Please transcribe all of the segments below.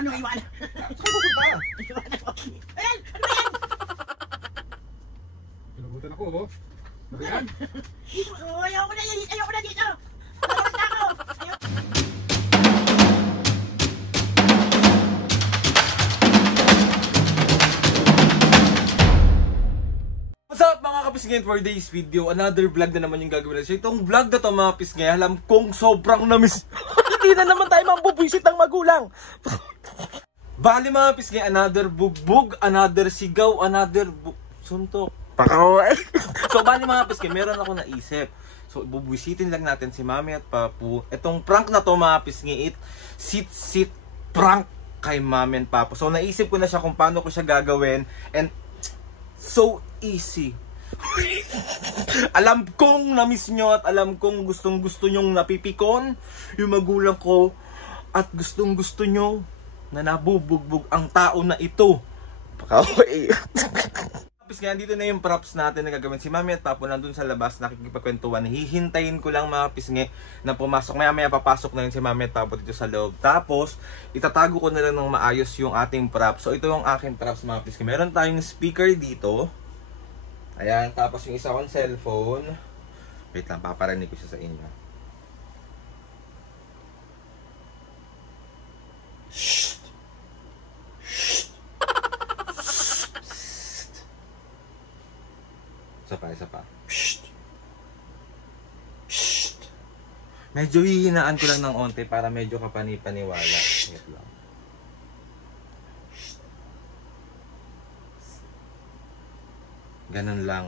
ano, iwan. Saan pupunta? Ayan, ano ba yan? Pinabutan ako, oh. Ano yan? Dito, ayoko na dito. Ayoko na ako. What's up mga kapisngay, for today's video, another vlog na naman yung gagawin natin. So itong vlog na to mga pisngay, alam kong sobrang namiss. Hindi na naman tayo mambubwisit ng magulang. Bali mga pisngay, another bugbog, another sigaw, another suntok. Pakaway. So bali mga pisngay, meron ako naisip. So bubwisitin lang natin si Mami at Papu. Itong prank na to mga pisngay, sit prank kay Mami and Papu. So naisip ko na siya kung paano ko siya gagawin. And so easy. Alam kong na-miss nyo at alam kong gustong-gusto nyong napipikon yung magulang ko at gustong-gusto nyo na nabubugbog ang tao na ito. Pakaway. Tapos nga, dito na yung props natin na gagawin. Si Mami at Papu nandun sa labas nakikipagkwentuhan. Hihintayin ko lang mga pisngi na pumasok. Maya papasok na rin si Mami at Papu dito sa loob. Tapos, itatago ko na lang ng maayos yung ating props. So, ito yung aking props mga pisngi. Meron tayong speaker dito. Ayan, tapos yung isa kong cellphone. Wait lang, paparinig ko siya sa inyo. Shh! Isa pa. Shh! Shh! Medyo hihinaan ko lang ng onte para medyo kapani-paniwala. Wait lang. Ganun lang.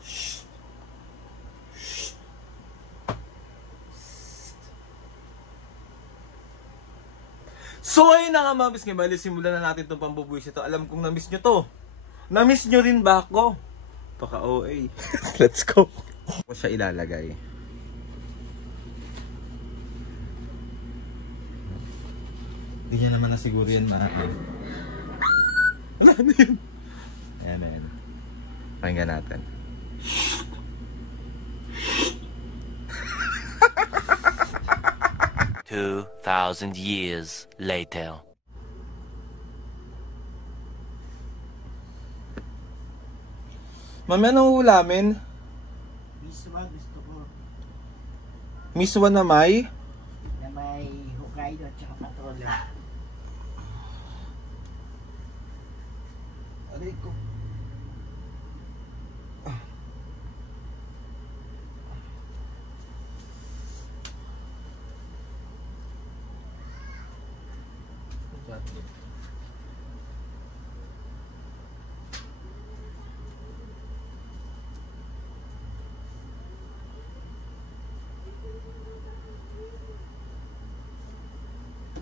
Shh. Shh. So ayun na nga mga bisngay, bali simulan na natin itong pambubuwis ito. Alam kong na-miss nyo to. Na-miss nyo rin ba ako? Paka-OA. Let's go. Ako siya ilalagay. Hindi niya naman na siguro yan maaari. Wala na yun. Ayan na yan. Pakinggan natin. 2,000 years later. Mami, anong ulamin? Miswa gusto ko Miswa na may? na may Hokkaido at saka patola. Aray ko.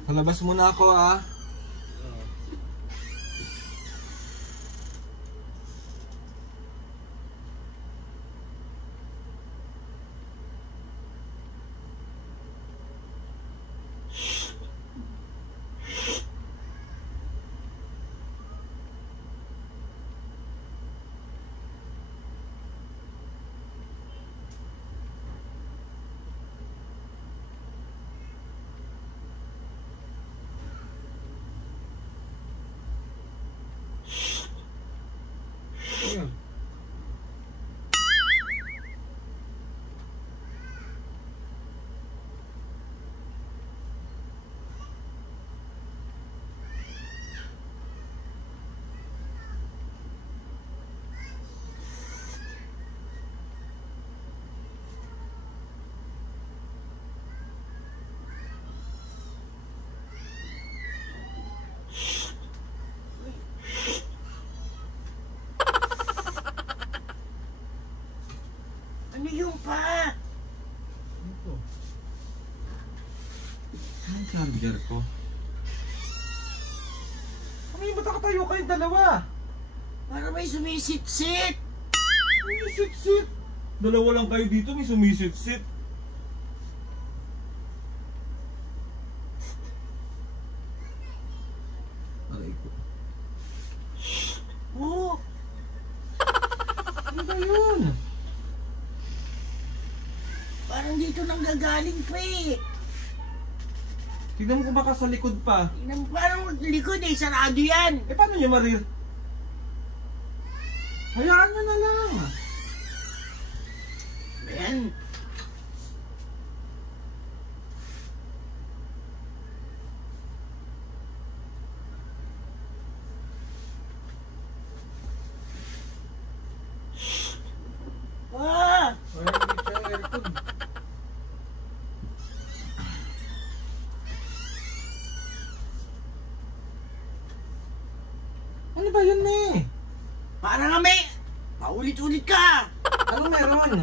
Palabas muna ako ah. Ayun. Ano yung pa? Ito. Anong charger ko? Kami, ba't nakatayo kayong dalawa? Para may sumisit-sit. Sumisit-sit. Dalawa lang kayo dito, may sumisit-sit. Aray ko. Oh, Ano ba yun? parang dito nang gagaling pa eh. Tignan mo kung baka sa likod pa. Tingnan mo parang likod eh, sarado yan. Eh, paano nyo marir? Hayaan nyo na lang. Ayan. Ah! Ay, hindi siya aircon. Ano ba yun, me? Parang kami! Paulit-ulit ka! Anong meron?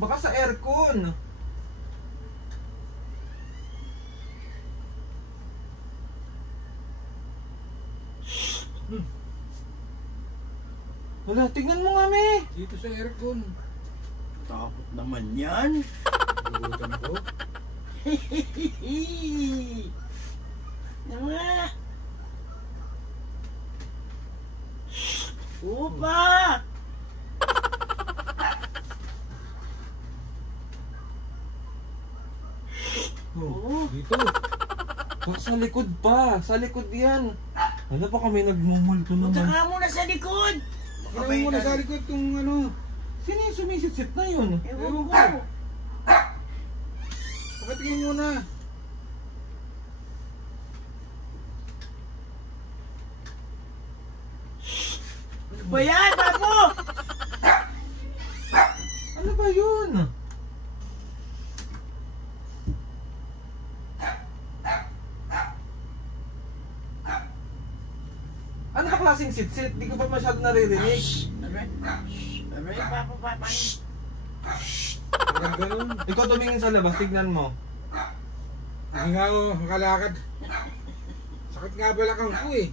Baka sa aircon. Wala, tignan mo nga, me. Dito sa aircon. Takot naman yan. Nagugutan ako. Nga! Upa! Oh, Dito. sa likod pa. Sa likod yan. Ano pa kami nagmumulto Punta naman? ka muna sa likod! Gawin mo na sa likod itong ano. Sino yung sumisit-sit na yun? Ewan ko! Pakatingin mo na. Ano ba yan, Papo? Ano ba yun? Ano ba klaseng sit-sit? Di ko pa masyado naririnig. Aray, Papo, Papo. Parang ganun. Ikaw tumingin sa labas, tignan mo. Hindi nga ako makalakad. Sakit nga balakang ko eh.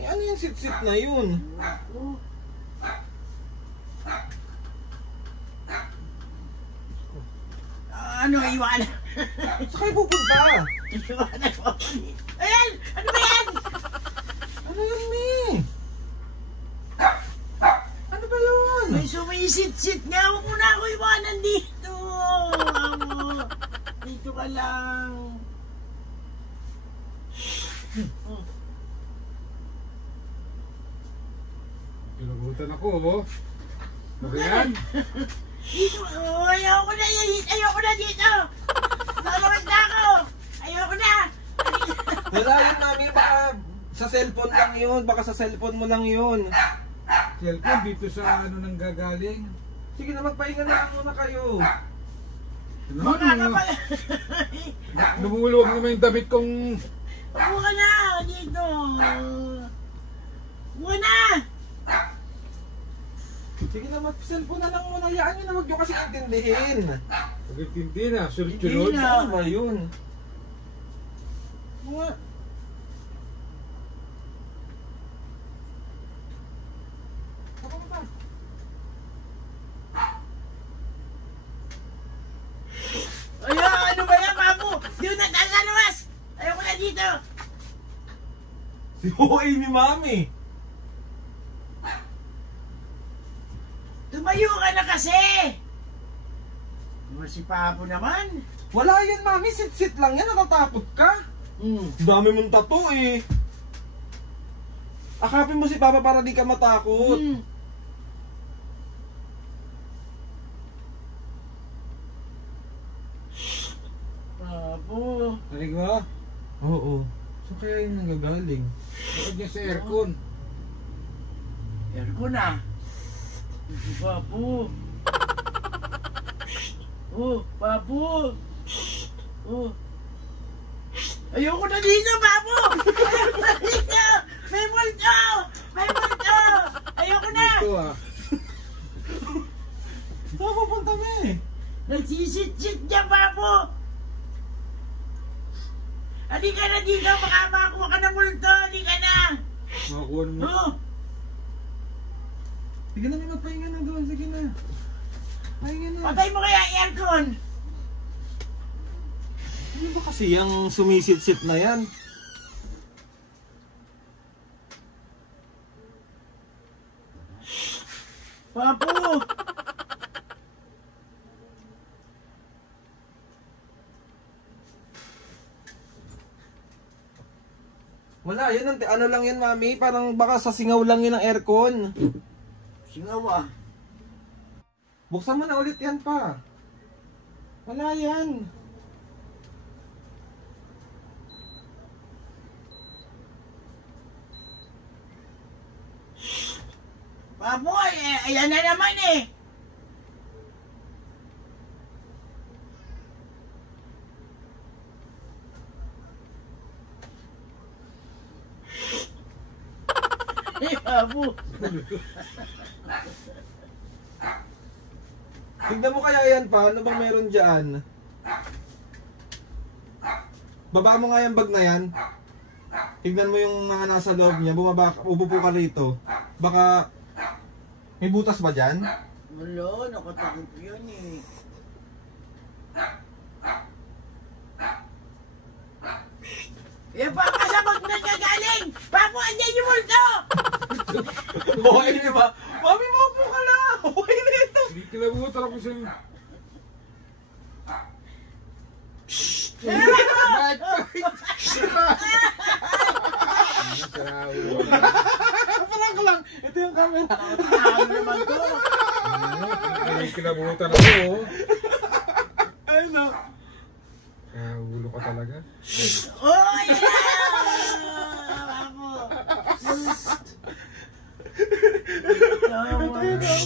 Eh, ano yung sit-sit na yun? Oh. Ano, iwanan? Saan kayo pupunta? Iwanan mo. Ayan! Ano ba yan? Ano yun, me? Ano ba yun? May sumisit-sit nga. Huwag mo na ako iwanan dito. Amo. Dito ka lang. Pinugutan ako oh. Ano yan? Dito. Oh, ayoko na. Ayoko na dito. Lalawag na ako. Ayoko na. Wala yun, mami. Baka sa cellphone lang yun. Baka sa cellphone mo lang yun. Cellphone dito sa ano nang gagaling. Sige na, magpahinga na muna kayo. Ano Mga kapal. Lumuluwag naman yung damit kong... Upo ka na dito. Upo na. Sige na, mag-cellphone na lang muna. Hayaan nyo na, huwag nyo kasi intindihin. Pagkintindi na, Hindi sunod-sunod. na. Ano ba yun? Mga... Ayan, ano ba yan, Papo? Doon na, talalabas. Ayoko na dito. Si OA ni mami. Tumayo ka na kasi. Ano si Papo naman? Wala yan, mami. Sit-sit lang yan. Natatakot ka. Dami mong tato eh. Akapin mo si Papa para di ka matakot. Papo. Tarig mo? Oo. So kaya yung nagagaling. Bakit niya sa aircon? Aircon na. Si Papo. Oh, Papo. Oh. Ayoko na dito, Papo. Ayoko na dito. May multo. May multo. Ayoko na. Ito ah. Saan pupunta mo eh? Nagsisit-sit niya, Papo. Halika na dito, makamakuha ka ng multo. Halika na. Makakuha naman. Oh. Sige na, may magpahinga na doon. Sige na. Pahinga na. Patay mo kaya aircon. Ano ba kasi yung sumisit-sit na yan? Papo. Wala, yun ano lang yan, mami. Parang baka sa singaw lang yun ang aircon. Singaw ah. Buksan mo na ulit yan pa. Wala yan. Papoy, ayan na naman eh. Papo. Tignan mo kaya yan pa. Ano bang meron dyan? Baba mo nga yung bag na yan. Tignan mo yung mga nasa loob niya. Ubupo ka rito. Baka may butas ba dyan? Wala, nakatakot yun eh. Eh, Papa, sa bag na gagaling! Papo, andyan yung multo! Okay di ba? Mami, maupo ka na! Okay na ito! Hindi kilabutan ako sa... Parang ka lang! Ito yung camera. Ano naman to? Hindi kilabutan ako. Ano? Ulo ka talaga. Oh, ayan na! Papo!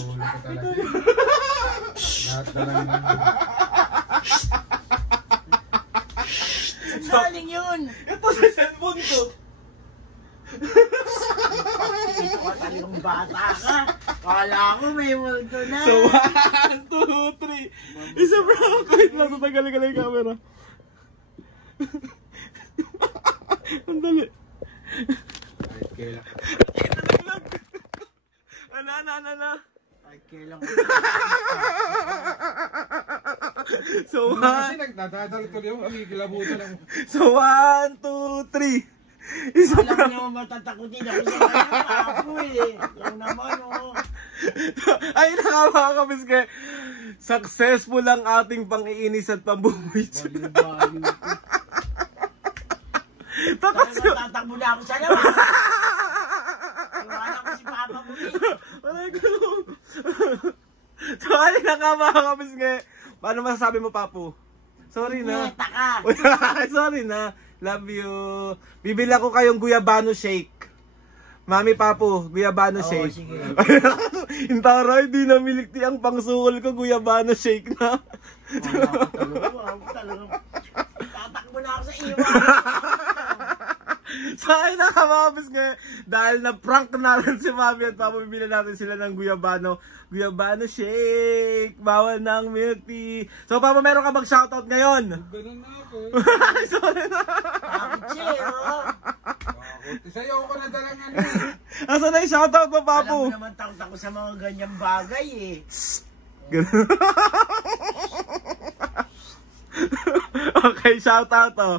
Ulo ka talaga. Lahat na lang. Galing yun! Ito sa cellphone ko. Ito ka talagang bata ka. Kala ko may multo na. So, 1, 2, 3. Isa pa ako. Kahit lang tatagalin ka na yung camera. Ang dali. Kahit kailan. Ano. Ay, kailan ko. So, Kasi nagdadalo tuloy ako. Hindi kilabutan ako. So, 1, 2, 3. Isa Alam pa. niyo, matatakutin ako sa kanya. Papo eh. Yung naman oh. Ay, nakakakabis kaya. Successful ang ating pang-iinis at pambuwit. Bali-bali ko. Tapos Talagang tatakbo na ako sa lawa. Iwanan ko si Papa mo eh. Aray ko. So, ay nakakakabis kaya. Paano masasabi mo, Papu? Sorry na. Nyeta ka. Sorry na. Love you. Bibili ako kayong guyabano shake. Mami, Papu, guyabano Oo, shake. sige. Intaray, di namilikti ang pangsukol ko, guyabano shake na. Talagang tatakbo na ako sa iwan. So ay nakamabis nga dahil na prank natin si Mami at Papu, bibili natin sila ng guyabano shake. Bawal ng milk tea. So Papu, meron ka bang shoutout ngayon? Ganun na ako. Sorry na. Takot siya eh, oh. Sa'yo ako nadalang ano. Asan na yung shoutout mo, Alam Papu? mo naman takot ako sa mga ganyang bagay eh. Okay, shoutout oh.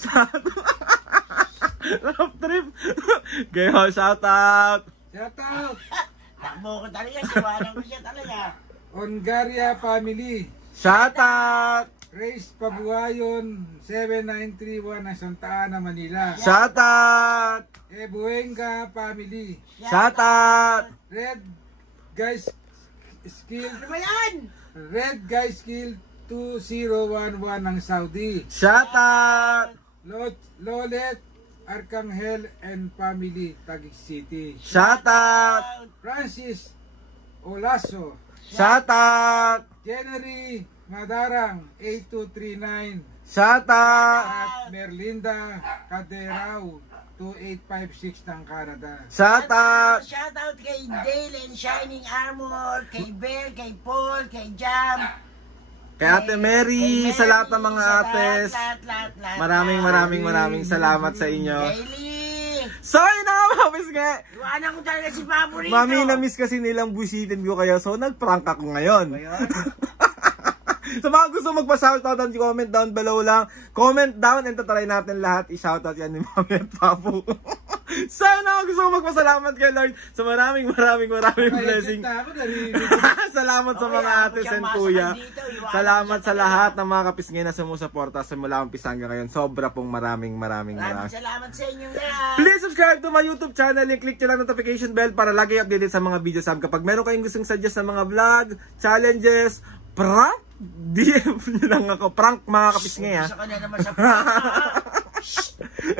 Shoutout. Love trip. Gayo, shoutout. Shout out! Takbo ko talaga, siwanan ko siya talaga. Ongaria Family. Shoutout. Race Pabuayon 7931 ng Santa Ana, Manila. Shoutout. Ebuenga Family. Shoutout. Red Guys Skill. Ano ba yan? Red Guys Skill 2011 ng Saudi. Shoutout. Lolet Arcangel and Family, Taguig City. Shoutout. Francis Olaso. Shoutout. January Madarang 8239. Shoutout. At Merlinda Caderao 2856 ng Canada. Shoutout. Shoutout kay Dale and Shining Armor, kay Bear, kay Paul, kay Jam. Kay Ate Mary, sa lahat ng mga sa ates. lahat. Maraming salamat sa inyo. Kaylee! So, ayun na nga, mamiss nga. Iwanan ko talaga si Papo rito. Mami, na-miss kasi nilang busitin ko kayo, so nag-prank ako ngayon. Ayun. Sa mga gusto magpa-shoutout, comment down below lang. Comment down and tatry natin lahat i-shoutout yan ni Mami at Papu. Sana gusto ko magpasalamat kay Lord sa maraming blessing. Nakita ako, narinig. Salamat sa mga ate and kuya. Salamat sa lahat ng mga kapisngay na sumusuporta sa mula umpisa hanggang ngayon. Sobra pong maraming. Salamat sa inyong lahat. Please subscribe to my YouTube channel and click nyo lang notification bell para lagi updated sa mga videos. Kapag meron kayong gustong suggest sa mga vlog, challenges, prank, DM nyo lang ako. Prank mga kapisngay ha. Isa ka na naman sa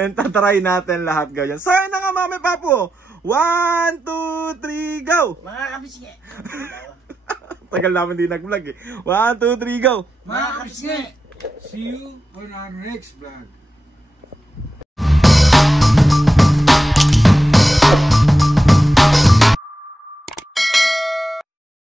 And tatry natin lahat ganyan. So yun na nga mami papo. 1, 2, 3, go! mga kapisngi. Tagal naman din nag-vlog eh. 1, 2, 3, go! Mga kapisngi. See you on our next vlog.